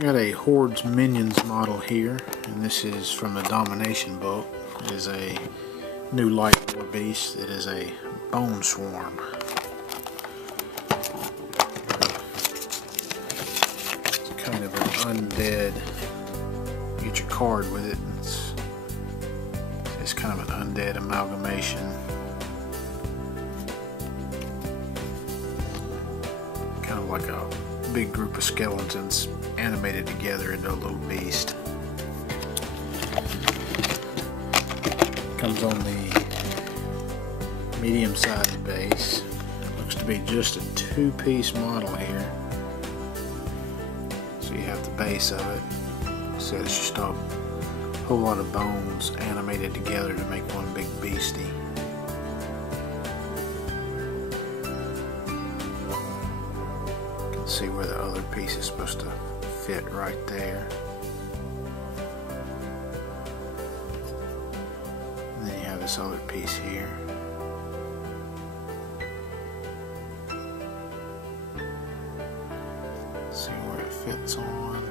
Got a Hordes Minions model here, and this is from the Domination book. It is a new Light Warbeast. It is a Boneswarm. It's kind of an undead. You get your card with it. It's kind of an undead amalgamation. Kind of like a big group of skeletons animated together into a little beast. Comes on the medium-sized base. It looks to be just a two-piece model here. So you have the base of it. So it's just a whole lot of bones animated together to make one big beastie. You can see where the other piece is supposed to fit right there. And then you have this other piece here. Let's see where it fits on.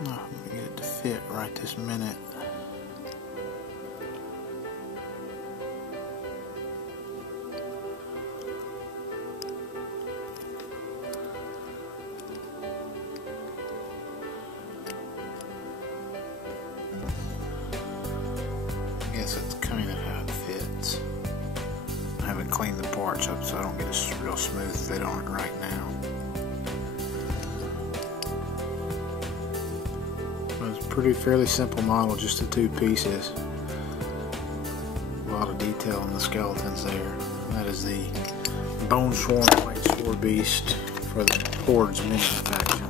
I'm going to get it to fit right this minute. I guess that's kind of how it fits. I haven't cleaned the parts up, so I don't get a real smooth fit on it right now. It's a fairly simple model, just the two pieces. A lot of detail in the skeletons there. That is the Boneswarm Light Warbeast for the Hordes Minion faction.